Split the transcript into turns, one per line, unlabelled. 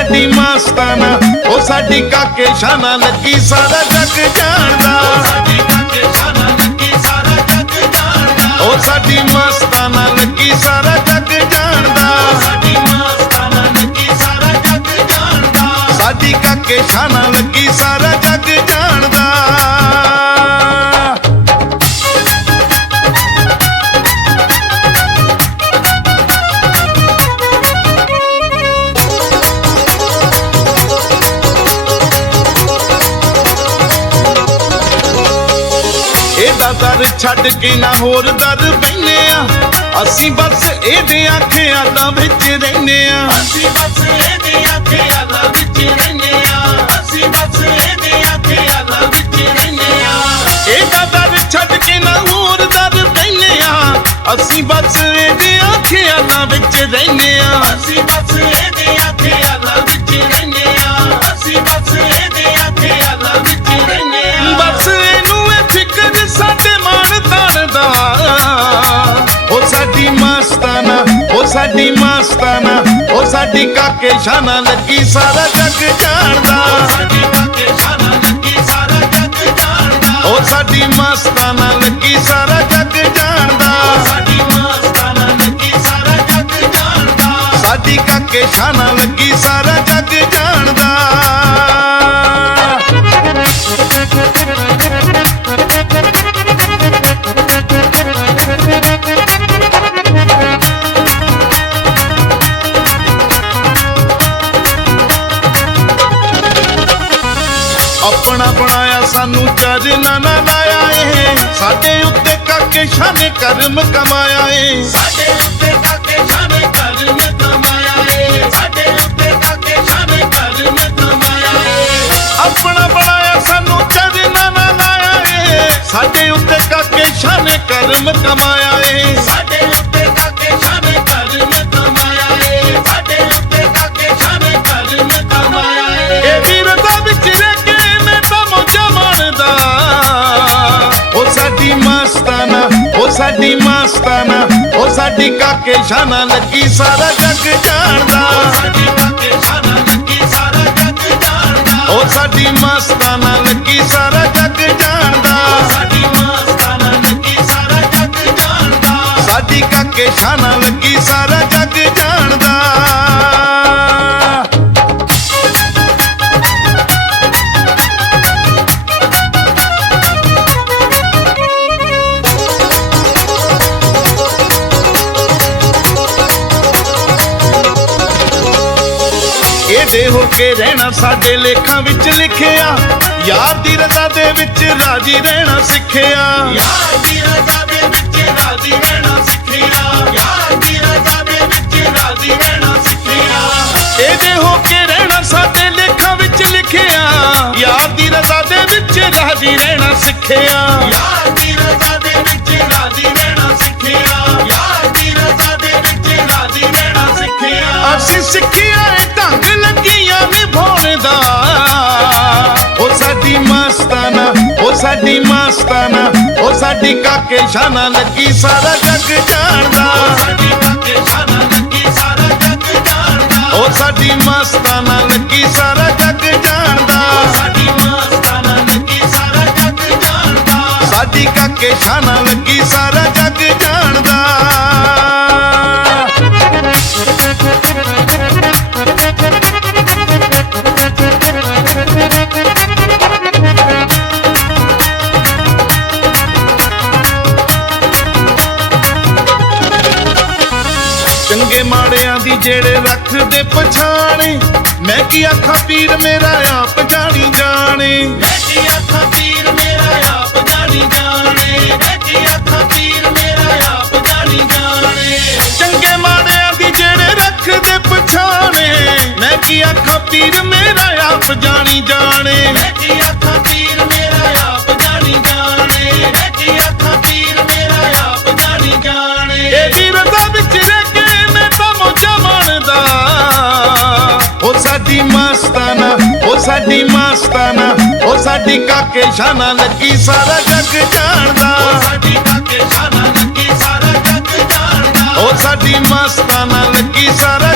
ਸਾਡੀ ਮਸਤਾਨਾ ਉਹ ਸਾਡੀ ਕਾਕੇ ਸ਼ਾਨਾ ਲੱਗੀ ਸਾਰਾ ਜੱਗ ਜਾਣਦਾ।
ਸਾਡੀ ਕਾਕੇ ਸ਼ਾਨਾ ਲੱਗੀ ਸਾਰਾ ਜੱਗ ਜਾਣਦਾ।
ਉਹ ਸਾਡੀ ਮਸਤਾਨਾ ਲੱਗੀ ਸਾਰਾ ਜੱਗ ਜਾਣਦਾ।
ਸਾਡੀ
ਦਰ ਛੱਡ ਕੇ ਨਾ ਹੋਰ ਦਰ ਬੈਨੇ ਆ। ਅਸੀਂ ਬਸ ਇਹਦੇ ਖਿਆਲਾਂ ਵਿੱਚ ਰਹਿੰਦੇ ਆ।
ਅਸੀਂ ਬਸ ਇਹਦੇ ਖਿਆਲਾਂ ਵਿੱਚ ਰਹਿੰਦੇ ਆ। ਅਸੀਂ ਬਸ ਇਹਦੇ ਖਿਆਲਾਂ ਵਿੱਚ ਰਹਿੰਦੇ ਆ।
ਇਹਦਾ ਦਰ ਛੱਡ ਕੇ ਨਾ ਹੋਰ ਦਰ ਬੈਨੇ ਆ। ਅਸੀਂ ਬਸ ਇਹਦੇ ਖਿਆਲਾਂ ਵਿੱਚ ਰਹਿੰਦੇ ਆ।
ਅਸੀਂ
ਸਾਡੀ ਮਸਤਾਨਾ, ਉਹ ਸਾਡੀ ਕਾਕੇ ਸ਼ਾਨਾ ਲੱਗੀ ਸਾਰਾ ਜੱਗ ਜਾਣਦਾ।
ਸਾਡੀ ਕਾਕੇ ਸ਼ਾਨਾ ਲੱਗੀ ਸਾਰਾ ਜਾਣਦਾ
ਉਹ ਸਾਡੀ ਸਾਰਾ
ਸਾਡੀ ਮਸਤਾਨਾ ਲੱਗੀ ਸਾਰਾ ਜੱਗ ਜਾਣਦਾ।
ਸਾਡੀ ਕਾਕੇ ਸ਼ਾਨਾ ਲੱਗੀ ਸਾਰਾ ਆਪਣਾ ਬਣਾਇਆ ਸਾਨੂੰ ਚਰਨਾ ਨਾ ਲਾਇਆ ਏ ਸਾਡੇ ਉੱਤੇ ਕਾਕੇ ਸ਼ਾਨੇ ਕਰਮ ਕਮਾਇਆ ਏ।
ਸਾਡੇ ਉੱਤੇ ਕਾਕੇ ਸ਼ਾਨੇ ਕਰਮ ਕਮਾਇਆ ਏ। ਸਾਡੇ ਉੱਤੇ ਕਾਕੇ ਸ਼ਾਨੇ ਕਰਮ ਕਮਾਇਆ ਏ।
ਆਪਣਾ ਬਣਾਇਆ ਸਾਨੂੰ ਚਰਨਾ ਨਾ ਲਾਇਆ ਏ। ਸਾਡੇ ਉੱਤੇ ਕਾਕੇ ਸ਼ਾਨੇ ਕਰਮ ਕਮਾਇਆ ਏ।
ਸਾਡੀ
ਮਸਤਾਨਾ ਉਹ ਸਾਡੀ ਮਸਤਾਨਾ ਉਹ ਸਾਡੀ ਕਾਕੇ ਸ਼ਾਨਾ ਲੱਗੀ ਸਾਰਾ ਜੱਗ ਜਾਣਦਾ
ਸਾਡੀ ਕਾਕੇ ਸ਼ਾਨਾ ਲੱਗੀ ਸਾਰਾ ਜੱਗ ਜਾਣਦਾ।
ਉਹ ਸਾਡੀ ਮਸਤਾਨਾ ਲੱਗੀ ਸਾਰਾ ਜੱਗ ਜਾਣਦਾ
ਸਾਡੀ ਮਸਤਾਨਾ ਲੱਗੀ ਸਾਰਾ ਜੱਗ ਜਾਣਦਾ।
ਸਾਡੀ ਕਾਕੇ ਸ਼ਾਨਾ ਲੱਗੀ ਸਾਰਾ ਜੱਗ ਜਾਣਦਾ। ਇਹਦੇ ਹੋ ਕੇ ਰਹਿਣਾ ਸਾਡੇ ਲੇਖਾਂ ਵਿੱਚ ਲਿਖਿਆ। ਯਾਰ ਦੀ ਰਜ਼ਾ ਦੇ ਵਿੱਚ ਰਾਜੀ ਰਹਿਣਾ ਸਿੱਖਿਆ।
ਯਾਰ ਦੀ ਰਜ਼ਾ ਦੇ ਵਿੱਚ ਰਾਜ਼ੀ ਰਹਿਣਾ ਸਿੱਖਿਆ। ਯਾਰ ਦੀ ਰਜ਼ਾ ਦੇ ਵਿੱਚ ਰਾਜ਼ੀ ਰਹਿਣਾ ਸਿੱਖਿਆ।
ਇਹਦੇ ਹੋ ਕੇ ਰਹਿਣਾ ਸਾਡੇ ਲੇਖਾਂ ਵਿੱਚ ਲਿਖਿਆ। ਯਾਰ ਦੀ ਰਜ਼ਾ ਦੇ ਵਿੱਚ ਰਾਜੀ ਰਹਿਣਾ ਸਿੱਖਿਆ। ਮਸਤਾਨਾ ਉਹ ਸਾਡੀ ਮਸਤਾਨਾ ਉਹ ਸਾਡੀ ਕਾਕੇ ਸ਼ਾਨਾ ਲੱਗੀ ਸਾਰਾ ਜੱਗ ਜਾਣਦਾ।
ਸਾਡੀ ਕਾਕੇ ਸ਼ਾਨਾ ਲੱਗੀ ਸਾਰਾ ਜੱਗ ਜਾਣਦਾ
ਉਹ ਸਾਡੀ ਸਾਰਾ
ਸਾਡੀ ਮਸਤਾਨਾ ਲੱਗੀ ਸਾਰਾ ਜੱਗ ਜਾਣਦਾ।
ਸਾਡੀ ਕਾਕੇ ਸ਼ਾਨਾ ਲੱਗੀ ਸਾਰਾ ਜੱਗ ਜਾਣਦਾ। ਦੀ ਜਿਹੜੇ ਰੱਖਦੇ ਪਛਾਣੇ। ਮੈਂ ਕੀ ਆਖਾਂ ਪੀਰ ਮੇਰਾ ਆਪ ਜਾਣੀ ਜਾਣੇ।
ਪੀਰ ਮੇਰਾ ਆਪ ਜਾਣੀ ਜਾਣੇ। ਬੈਠੀ ਅੱਖਾਂ ਪੀਰ ਮੇਰਾ ਆਪ ਜਾਣੀ ਜਾਣੇ।
ਚੰਗੇ ਮਾੜਿਆਂ ਦੀ ਜਿਹੜੇ ਰੱਖਦੇ ਪਛਾਣੇ। ਮੈਂ ਕੀ ਆਖਾਂ ਪੀਰ ਮੇਰਾ ਆਪ ਜਾਣੀ ਜਾਣੇ। ਮਸਤਾਨਾ ਉਹ ਸਾਡੀ ਕਾਕੇ ਸ਼ਾਨਾ ਲੱਗੀ ਸਾਰਾ ਜੱਗ ਜਾਣਦਾ।
ਸਾਡੀ ਕਾਕੇ ਸ਼ਾਨਾ ਲੱਗੀ ਸਾਰਾ ਜੱਗ ਜਾਣਦਾ।
ਉਹ ਸਾਡੀ ਮਸਤਾਨਾ ਲੱਗੀ ਸਾਰਾ